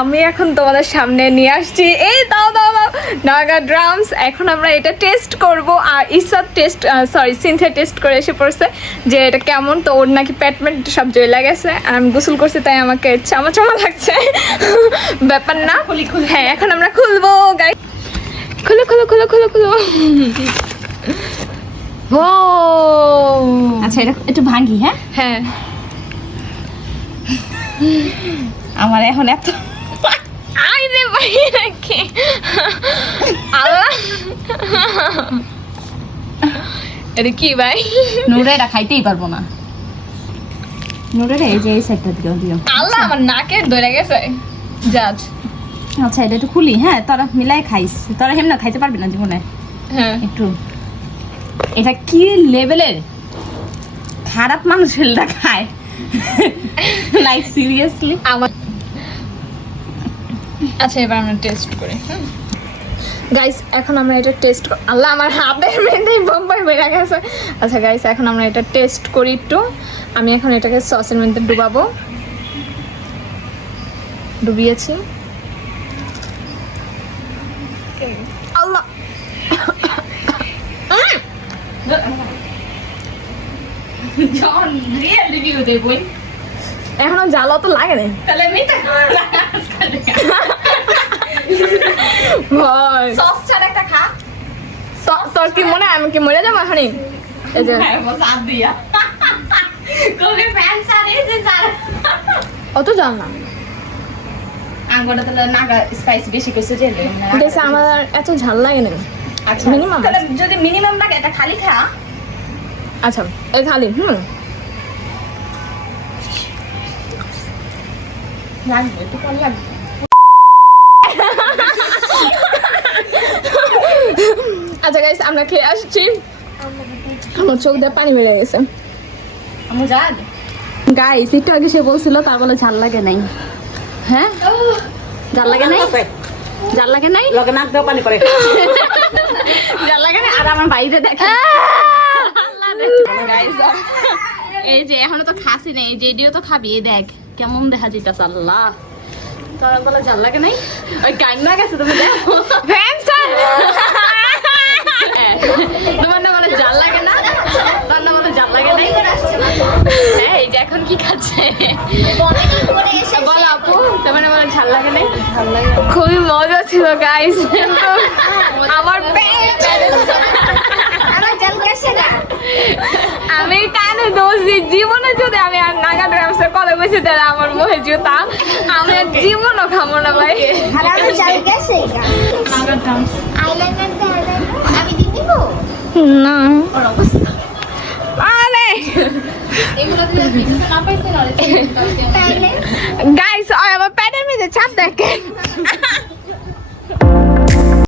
আমি এখন তোমাদের সামনে নিয়ে আসছি এই দাও দাও দাও নাগা ড্রামস। এখন আমরা এটা টেস্ট করব আর ইসাদ সিনথিয়া টেস্ট করে এসে পড়ছে যে এটা কেমন। তো ওর নাকি পেট সব জ্বলে গেছে আর আমি গোসল করছি তাই আমাকে চামা লাগছে ব্যাপার না। হ্যাঁ এখন আমরা খুলবো গাইস, খুলো খুলো খুলো খুলো খুলো। ও আচ্ছা এটা একটু ভাঙি। হ্যাঁ হ্যাঁ আমার এখন এত আইরে ভাই নাকি আল্লাহ এটা কি ভাই? নুরে এটা খাইতেই পারবো না। নুরে এই যে এই সাইডটা দিও। আল্লাহ আমার নাকে ধরে গেছে জাজ। আচ্ছা এটা একটু খুলি। হ্যাঁ তোরা মিলাই খাইস, তোরা হেমনা খাইতে পারবি না জীবনে। হ্যাঁ একটু এটা কি লেভেলের খারাপ মানুষ এটা খায় লাইক সিরিয়াসলি আমার আচ্ছা এবার আমরা টেস্ট করি। গাইস এখন আমরা এটা টেস্ট আল্লাহ আমার হাতের মধ্যেই বোম্বাই বেড়ে গেছে। আচ্ছা গাইস এখন আমরা এটা টেস্ট করি একটু। আমি এখন এটাকে সসের মধ্যে ডুবাবো, ডুবিয়েছি। আল্লাহ জন রিয়েল রিভিউ দে বই। এখনো জ্বালা তো লাগে না তাহলে মিটা ভয়। সস ছাড়া একটা খা। তোর কি মনে হয় আমি কি মরে যাবো এখনই? এই যে হ্যাঁ বস আদ দিয়া কবে ফ্যান সারে যে সারা অত জাল না আঙ্গুরটা তাহলে নাগা স্পাইস বেশি কইছে যে দেখছি আমার এত ঝাল লাগে না। আচ্ছা minimum তাহলে যদি মিনিমাম লাগে এটা খালি খা। আচ্ছা এই খালি লাগবে একটু কম লাগবে। আচ্ছা গাইস আমরা খেয়ে আসছি। আমার চোখ দিয়ে পানি বেরিয়ে গেছে। আমি জান গাইস একটু আগে সে বলছিল তার বলে ঝাল লাগে নাই। হ্যাঁ ঝাল লাগে নাই, ঝাল লাগে নাই, লগে নাক দাও পানি করে ঝাল লাগে নাই। আর আমার বাইরে দেখে গাইস এই যে এখনো তো খাসি নাই, এই যে এডিও তো খাবি। এই দেখ কেমন দেখা যাইতাছে। আল্লাহ তোরা বলে ঝাল লাগে নাই, ওই কান্না গেছে তুমি দেখো তোমার না বলে ঝাল লাগে না, তোর না বলে ঝাল লাগে নাই। হ্যাঁ এই যে এখন কি খাচ্ছে বল আপু, তোমার না বলে ঝাল লাগে নাই। খুবই মজা ছিল গাইস, কিন্তু আমার পেট আমি কানে দোষ দিই। জীবনে যদি আমি আর নাগা ড্রামসের কলে বসে তাহলে আমার মুখে জুতা আমি আর জীবনও খাবো না ভাই। না আরে গাইস আমার পেটের মধ্যে চাপ দেখে